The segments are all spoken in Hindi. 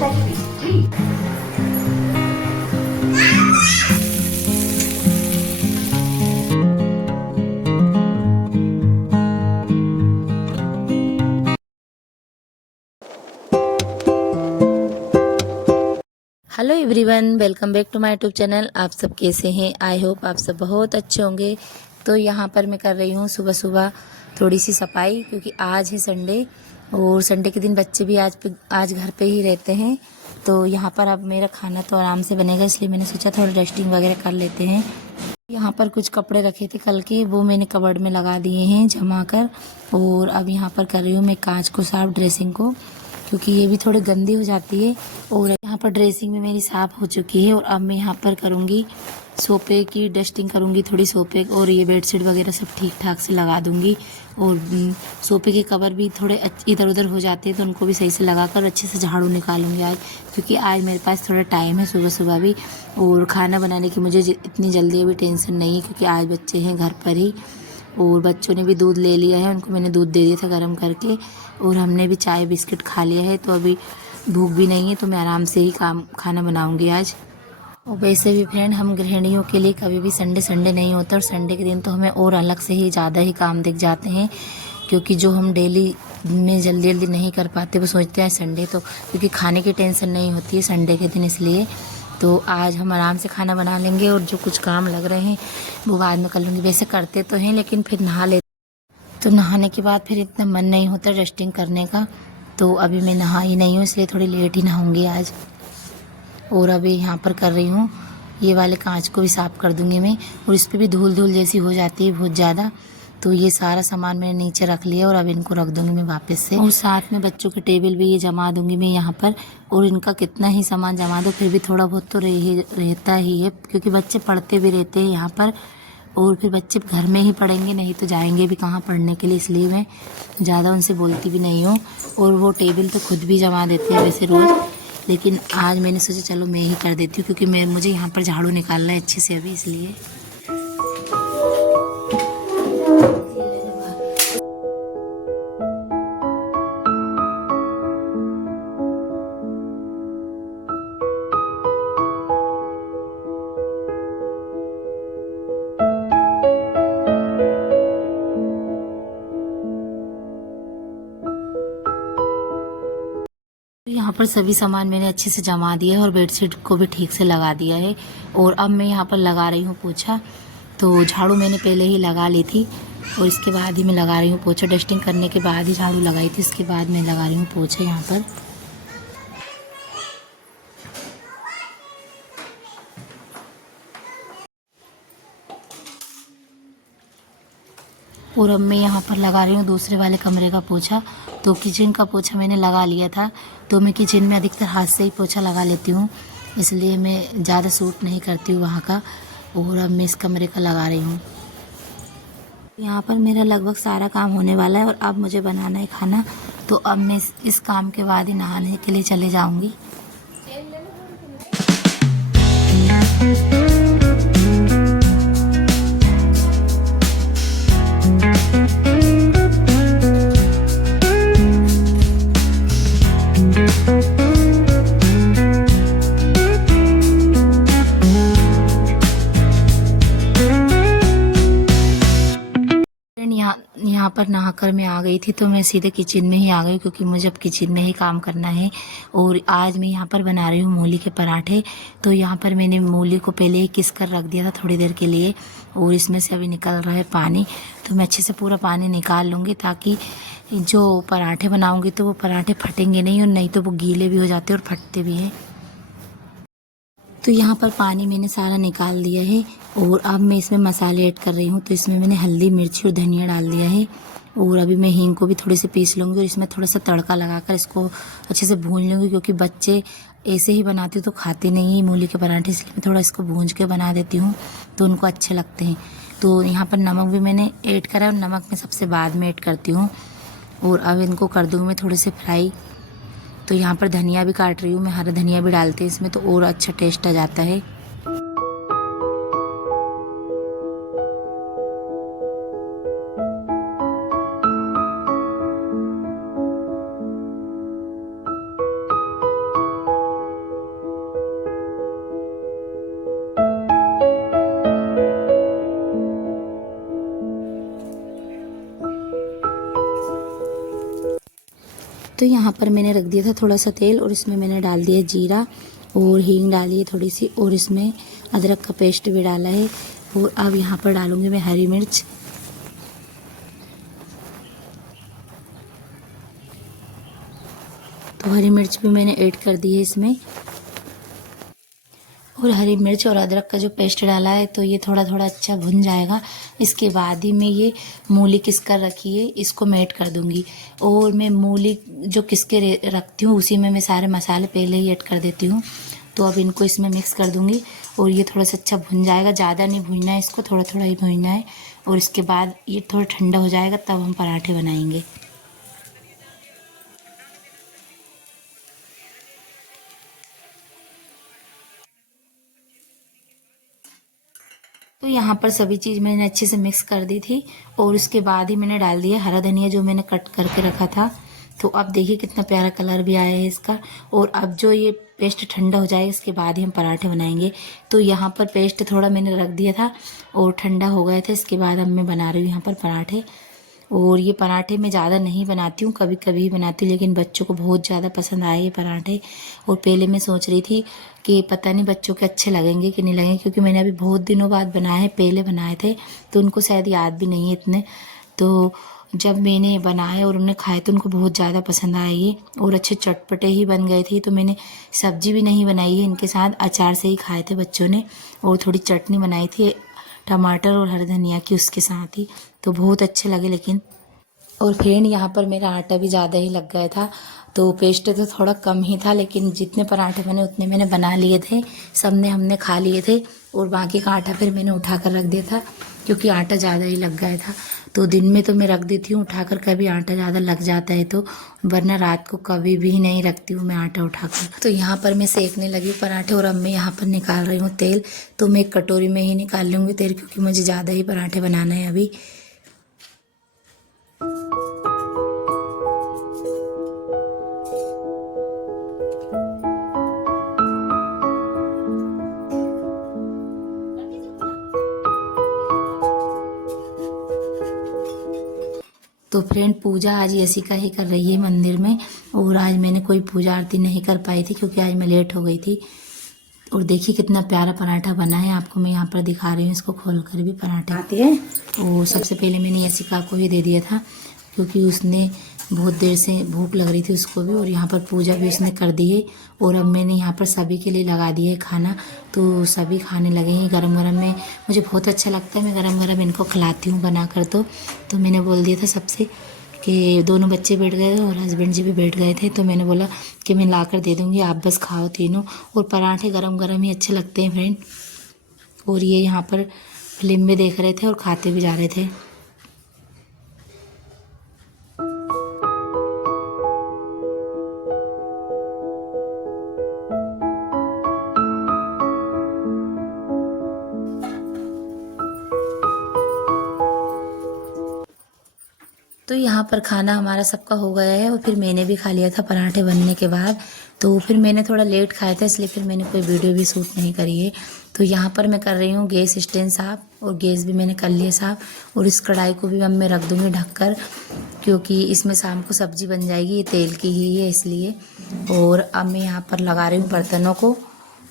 Hello everyone, welcome back to my YouTube channel. आप सब कैसे हैं? आई होप आप सब बहुत अच्छे होंगे। तो यहाँ पर मैं कर रही हूँ सुबह सुबह थोड़ी सी सफाई, क्योंकि आज है संडे और संडे के दिन बच्चे भी आज घर पे ही रहते हैं। तो यहाँ पर अब मेरा खाना तो आराम से बनेगा, इसलिए मैंने सोचा थोड़ा डस्टिंग वगैरह कर लेते हैं। यहाँ पर कुछ कपड़े रखे थे कल के, वो मैंने कबर्ड में लगा दिए हैं जमा कर। और अब यहाँ पर कर रही हूँ मैं कांच को साफ, ड्रेसिंग को, क्योंकि ये भी थोड़ी गंदी हो जाती है। और यहाँ पर ड्रेसिंग में मेरी साफ़ हो चुकी है और अब मैं यहाँ पर करूँगी सोफे की डस्टिंग करूँगी थोड़ी सोफे, और ये बेडशीट वगैरह सब ठीक ठाक से लगा दूँगी। और सोफे के कवर भी थोड़े इधर उधर हो जाते हैं, तो उनको भी सही से लगा कर अच्छे से झाड़ू निकालूंगी आज, क्योंकि आज मेरे पास थोड़ा टाइम है सुबह सुबह भी। और खाना बनाने की मुझे इतनी जल्दी अभी टेंशन नहीं है, क्योंकि आज बच्चे हैं घर पर ही। और बच्चों ने भी दूध ले लिया है, उनको मैंने दूध दे दिया था गर्म करके। और हमने भी चाय बिस्किट खा लिया है, तो अभी भूख भी नहीं है, तो मैं आराम से ही खाना बनाऊंगी आज। और वैसे भी फ्रेंड, हम गृहिणियों के लिए कभी भी संडे संडे नहीं होता, और संडे के दिन तो हमें और अलग से ही ज़्यादा ही काम दिख जाते हैं, क्योंकि जो हम डेली में जल्दी जल्दी नहीं कर पाते वो सोचते हैं संडे, तो क्योंकि खाने की टेंशन नहीं होती है संडे के दिन, इसलिए तो आज हम आराम से खाना बना लेंगे। और जो कुछ काम लग रहे हैं वो बाद में कर लूँगी। वैसे करते तो हैं, लेकिन फिर नहा लेते, तो नहाने के बाद फिर इतना मन नहीं होता डस्टिंग करने का। तो अभी मैं नहा ही नहीं हूँ, इसलिए थोड़ी लेट ही नहाऊंगी आज। और अभी यहाँ पर कर रही हूँ ये वाले कांच को भी साफ़ कर दूँगी मैं। और इस पर भी धूल धूल जैसी हो जाती है बहुत ज़्यादा। तो ये सारा सामान मैंने नीचे रख लिया और अब इनको रख दूँगी मैं वापस से। और साथ में बच्चों के टेबल भी ये जमा दूँगी मैं यहाँ पर। और इनका कितना ही सामान जमा दो, फिर भी थोड़ा बहुत तो रहता ही है, क्योंकि बच्चे पढ़ते भी रहते हैं यहाँ पर। और फिर बच्चे घर में ही पढ़ेंगे, नहीं तो जाएंगे भी कहाँ पढ़ने के लिए, इसलिए मैं ज़्यादा उनसे बोलती भी नहीं हूँ। और वो टेबल तो खुद भी जमा देते हैं वैसे रोज़, लेकिन आज मैंने सोचा चलो मैं ही कर देती हूँ, क्योंकि मुझे यहाँ पर झाड़ू निकालना है अच्छे से अभी, इसलिए। यहाँ पर सभी सामान मैंने अच्छे से जमा दिया है और बेडशीट को भी ठीक से लगा दिया है। और अब मैं यहाँ पर लगा रही हूँ पोछा। तो झाड़ू मैंने पहले ही लगा ली थी, और इसके बाद ही मैं लगा रही हूँ पोछा। डस्टिंग करने के बाद ही झाड़ू लगाई थी, इसके बाद मैं लगा रही हूँ पोछा यहाँ पर। और अब मैं यहाँ पर लगा रही हूँ दूसरे वाले कमरे का पोछा। तो किचन का पोछा मैंने लगा लिया था, तो मैं किचन में अधिकतर हाथ से ही पोछा लगा लेती हूँ, इसलिए मैं ज़्यादा सूट नहीं करती हूँ वहाँ का। और अब मैं इस कमरे का लगा रही हूँ। यहाँ पर मेरा लगभग सारा काम होने वाला है, और अब मुझे बनाना है खाना। तो अब मैं इस काम के बाद ही नहाने के लिए चले जाऊँगी। यहाँ पर नहाकर मैं आ गई थी, तो मैं सीधे किचन में ही आ गई, क्योंकि मुझे अब किचन में ही काम करना है। और आज मैं यहाँ पर बना रही हूँ मूली के पराठे। तो यहाँ पर मैंने मूली को पहले ही किस कर रख दिया था थोड़ी देर के लिए, और इसमें से अभी निकल रहा है पानी। तो मैं अच्छे से पूरा पानी निकाल लूँगी, ताकि जो पराठे बनाऊँगी तो वो पराठे फटेंगे नहीं, और नहीं तो वो गीले भी हो जाते और फटते भी हैं। तो यहाँ पर पानी मैंने सारा निकाल दिया है, और अब मैं इसमें मसाले ऐड कर रही हूँ। तो इसमें मैंने हल्दी, मिर्ची और धनिया डाल दिया है। और अभी मैं हींग को भी थोड़ी सी पीस लूँगी, और इसमें थोड़ा सा तड़का लगाकर इसको अच्छे से भून लूँगी, क्योंकि बच्चे ऐसे ही बनाती हूँ तो खाते नहीं है मूली के पराठे, इसलिए मैं थोड़ा इसको भून के बना देती हूँ, तो उनको अच्छे लगते हैं। तो यहाँ पर नमक भी मैंने ऐड करा, और नमक मैं सबसे बाद में ऐड करती हूँ। और अब इनको कर दूँगी मैं थोड़े से फ्राई। तो यहाँ पर धनिया भी काट रही हूँ मैं, हरा धनिया भी डालते हैं इसमें, तो और अच्छा टेस्ट आ जाता है। तो यहाँ पर मैंने रख दिया था थोड़ा सा तेल और इसमें मैंने डाल दिया जीरा और हींग डाली है थोड़ी सी, और इसमें अदरक का पेस्ट भी डाला है। और अब यहाँ पर डालूँगी मैं हरी मिर्च। तो हरी मिर्च भी मैंने ऐड कर दी है इसमें। और हरी मिर्च और अदरक का जो पेस्ट डाला है तो ये थोड़ा थोड़ा अच्छा भुन जाएगा। इसके बाद ही मैं ये मूली किस कर रखी है इसको मैं ऐड कर दूँगी। और मैं मूली जो किस के रखती हूँ उसी में मैं सारे मसाले पहले ही ऐड कर देती हूँ। तो अब इनको इसमें मिक्स कर दूँगी और ये थोड़ा सा अच्छा भुन जाएगा। ज़्यादा नहीं भुनना है इसको, थोड़ा थोड़ा ही भुनना है। और इसके बाद ये थोड़ा ठंडा हो जाएगा तब हम पराठे बनाएंगे। तो यहाँ पर सभी चीज़ मैंने अच्छे से मिक्स कर दी थी और उसके बाद ही मैंने डाल दिया हरा धनिया जो मैंने कट करके रखा था। तो अब देखिए कितना प्यारा कलर भी आया है इसका। और अब जो ये पेस्ट ठंडा हो जाएगा इसके बाद ही हम पराठे बनाएंगे। तो यहाँ पर पेस्ट थोड़ा मैंने रख दिया था और ठंडा हो गया था। इसके बाद अब मैं बना रही हूँ यहाँ पर पराठे। और ये पराठे मैं ज़्यादा नहीं बनाती हूँ, कभी कभी ही बनाती हूँ, लेकिन बच्चों को बहुत ज़्यादा पसंद आए ये पराठे। और पहले मैं सोच रही थी कि पता नहीं बच्चों के अच्छे लगेंगे कि नहीं लगेंगे, क्योंकि मैंने अभी बहुत दिनों बाद बनाए हैं, पहले बनाए थे तो उनको शायद याद भी नहीं है इतने। तो जब मैंने बनाए और उन्हें खाए तो उनको बहुत ज़्यादा पसंद आए ये, और अच्छे चटपटे ही बन गए थे। तो मैंने सब्जी भी नहीं बनाई है इनके साथ, अचार से ही खाए थे बच्चों ने। और थोड़ी चटनी बनाई थी टमाटर और हरी धनिया की उसके साथ ही, तो बहुत अच्छे लगे। लेकिन और फ्रेंड यहाँ पर मेरा आटा भी ज़्यादा ही लग गया था, तो पेस्ट तो थोड़ा कम ही था, लेकिन जितने पराठे बने उतने मैंने बना लिए थे, सबने हमने खा लिए थे। और बाकी का आटा फिर मैंने उठा कर रख दिया था क्योंकि आटा ज़्यादा ही लग गया था। तो दिन में तो मैं रख देती हूँ उठाकर, कभी आटा ज़्यादा लग जाता है तो, वरना रात को कभी भी नहीं रखती हूँ मैं आटा उठाकर। तो यहाँ पर मैं सेकने लगी पराठे और अब मैं यहाँ पर निकाल रही हूँ तेल। तो मैं एक कटोरी में ही निकाल लूँगी तेल, क्योंकि मुझे ज़्यादा ही पराठे बनाना है अभी। तो फ्रेंड पूजा आज यशिका ही कर रही है मंदिर में, और आज मैंने कोई पूजा आरती नहीं कर पाई थी क्योंकि आज मैं लेट हो गई थी। और देखिए कितना प्यारा पराठा बना है, आपको मैं यहाँ पर दिखा रही हूँ, इसको खोल कर भी पराठा आती है। और सबसे पहले मैंने यशिका को ही दे दिया था क्योंकि उसने बहुत देर से भूख लग रही थी उसको भी, और यहाँ पर पूजा भी उसने कर दी है। और अब मैंने यहाँ पर सभी के लिए लगा दिया है खाना, तो सभी खाने लगे हैं गरम गरम में। मुझे बहुत अच्छा लगता है, मैं गरम गरम इनको खिलाती हूँ बना कर। तो मैंने बोल दिया था सबसे कि दोनों बच्चे बैठ गए और हस्बैंड जी भी बैठ गए थे, तो मैंने बोला कि मैं ला कर दे दूँगी, आप बस खाओ तीनों। और पराठे गरम गरम ही अच्छे लगते हैं फ्रेंड। और ये यहाँ पर फिल्म भी देख रहे थे और खाते भी जा रहे थे। तो यहाँ पर खाना हमारा सबका हो गया है और फिर मैंने भी खा लिया था पराठे बनने के बाद। तो फिर मैंने थोड़ा लेट खाया था, इसलिए फिर मैंने कोई वीडियो भी शूट नहीं करी है। तो यहाँ पर मैं कर रही हूँ गैस स्टैंड साफ़, और गैस भी मैंने कर लिया साफ़। और इस कढ़ाई को भी अब मैं रख दूँगी ढककर, क्योंकि इसमें शाम को सब्ज़ी बन जाएगी, ये तेल की ही है इसलिए। और अब मैं यहाँ पर लगा रही हूँ बर्तनों को,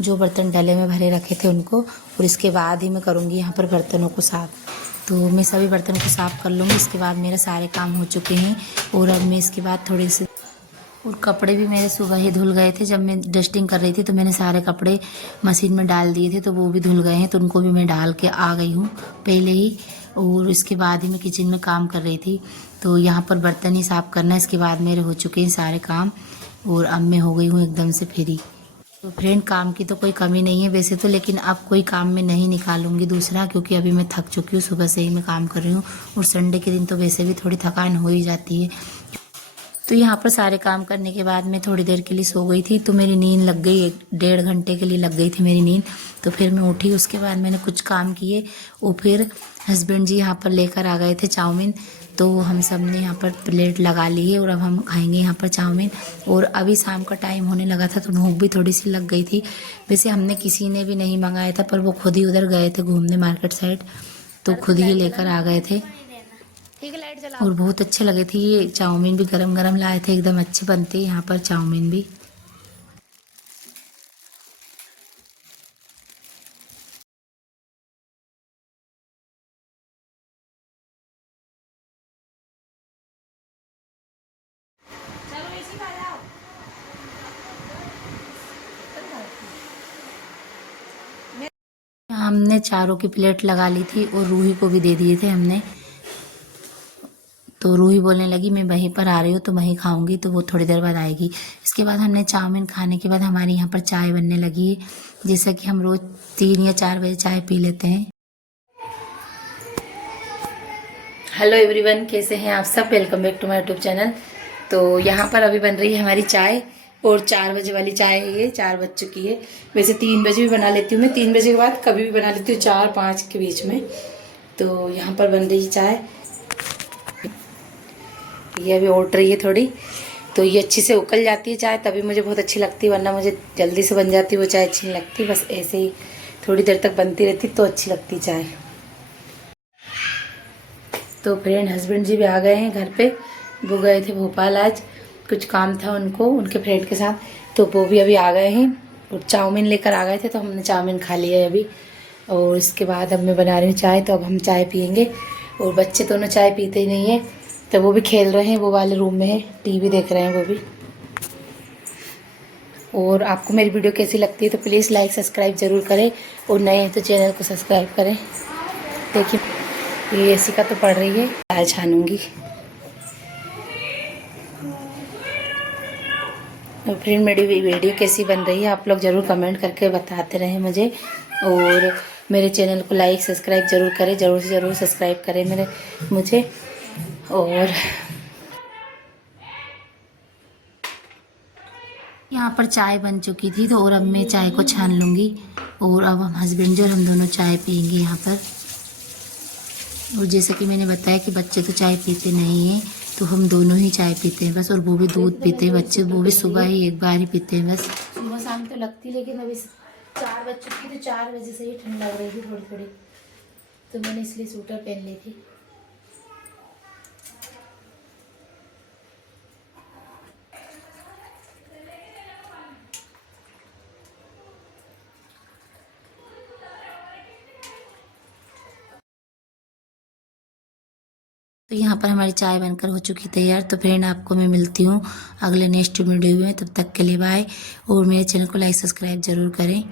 जो बर्तन डले में भरे रखे थे उनको, और इसके बाद ही मैं करूँगी यहाँ पर बर्तनों को साफ़। तो मैं सभी बर्तन को साफ़ कर लूँगी, इसके बाद मेरे सारे काम हो चुके हैं। और अब मैं इसके बाद थोड़े से, और कपड़े भी मेरे सुबह ही धुल गए थे, जब मैं डस्टिंग कर रही थी तो मैंने सारे कपड़े मशीन में डाल दिए थे, तो वो भी धुल गए हैं, तो उनको भी मैं डाल के आ गई हूँ पहले ही। और इसके बाद ही मैं किचन में काम कर रही थी। तो यहाँ पर बर्तन ही साफ़ करना, इसके बाद मेरे हो चुके हैं सारे काम, और अब मैं हो गई हूँ एकदम से फ्री। तो फ्रेंड काम की तो कोई कमी नहीं है वैसे तो, लेकिन अब कोई काम मैं नहीं निकालूंगी दूसरा, क्योंकि अभी मैं थक चुकी हूँ, सुबह से ही मैं काम कर रही हूँ। और संडे के दिन तो वैसे भी थोड़ी थकान हो ही जाती है। तो यहाँ पर सारे काम करने के बाद मैं थोड़ी देर के लिए सो गई थी, तो मेरी नींद लग गई, 1.5 घंटे के लिए लग गई थी मेरी नींद। तो फिर मैं उठी, उसके बाद मैंने कुछ काम किए, और फिर हस्बैंड जी यहाँ पर लेकर आ गए थे चाउमीन, तो हम सब ने यहाँ पर प्लेट लगा ली है और अब हम खाएंगे यहाँ पर चाउमीन। और अभी शाम का टाइम होने लगा था तो भूख भी थोड़ी सी लग गई थी। वैसे हमने किसी ने भी नहीं मंगाया था, पर वो खुद ही उधर गए थे घूमने मार्केट साइड, तो खुद ही लेकर आ गए थे। ठीक है, लाइट जलाओ। और बहुत अच्छे लगे थे। ये चाउमीन भी गरम गरम लाए थे, एकदम अच्छे बनते हैं यहाँ पर चाउमीन भी। चलो इसी खा जाओ। हमने चारों की प्लेट लगा ली थी और रूही को भी दे दिए थे हमने। तो रूही बोलने लगी मैं वहीं पर आ रही हूँ तो वहीं खाऊंगी, तो वो थोड़ी देर बाद आएगी। इसके बाद हमने चाउमीन खाने के बाद हमारे यहाँ पर चाय बनने लगी है, जैसा कि हम रोज़ 3 या 4 बजे चाय पी लेते हैं। हेलो एवरीवन, कैसे हैं आप सब? Welcome back to my YouTube channel. तो यहाँ पर अभी बन रही है हमारी चाय, और 4 बजे वाली चाय है ये। 4 बज चुकी है। वैसे 3 बजे भी बना लेती हूँ मैं, 3 बजे के बाद कभी भी बना लेती हूँ, 4-5 के बीच में। तो यहाँ पर बन रही है चाय, ये अभी उठ रही है थोड़ी। तो ये अच्छी से उकल जाती है चाय तभी मुझे बहुत अच्छी लगती है, वरना मुझे जल्दी से बन जाती है वो चाय अच्छी नहीं लगती। बस ऐसे ही थोड़ी देर तक बनती रहती तो अच्छी लगती चाय। तो फ्रेंड हस्बैंड जी भी आ गए हैं घर पे। वो गए थे भोपाल, आज कुछ काम था उनको उनके फ्रेंड के साथ, तो वो भी अभी आ गए हैं। और चाउमीन लेकर आ गए थे तो हमने चाउमीन खा लिया है अभी। और इसके बाद अब मैं बना रही हूँ चाय, तो अब हम चाय पियेंगे। और बच्चे दोनों चाय पीते ही नहीं है, तो वो भी खेल रहे हैं, वो वाले रूम में है, टीवी देख रहे हैं वो भी। और आपको मेरी वीडियो कैसी लगती है तो प्लीज़ लाइक सब्सक्राइब ज़रूर करें, और नए हैं तो चैनल को सब्सक्राइब करें। देखिए ये एसी का तो पड़ रही है, दाल छानूंगी। और फिर मेरी वीडियो कैसी बन रही है आप लोग ज़रूर कमेंट करके बताते रहें मुझे। और मेरे चैनल को लाइक सब्सक्राइब ज़रूर करें, ज़रूर से ज़रूर सब्सक्राइब करें मुझे। और यहाँ पर चाय बन चुकी थी, तो और अब मैं चाय को छान लूँगी। और अब हम हस्बैंड और हम दोनों चाय पियेंगे यहाँ पर। और जैसा कि मैंने बताया कि बच्चे तो चाय पीते नहीं हैं, तो हम दोनों ही चाय पीते हैं बस। और वो भी दूध पीते हैं बच्चे, वो भी सुबह ही एक बार ही पीते हैं बस। सुबह शाम तो लगती, लेकिन अभी 4 बज चुकी, तो 4 बजे से ही ठंड लग रही थी थोड़ी थोड़ी, तो मैंने इसलिए स्वेटर पहन ली थी। तो यहाँ पर हमारी चाय बनकर हो चुकी तैयार। तो फ्रेंड आपको मैं मिलती हूँ अगले नेक्स्ट वीडियो में, तब तक के लिए बाय। और मेरे चैनल को लाइक सब्सक्राइब ज़रूर करें।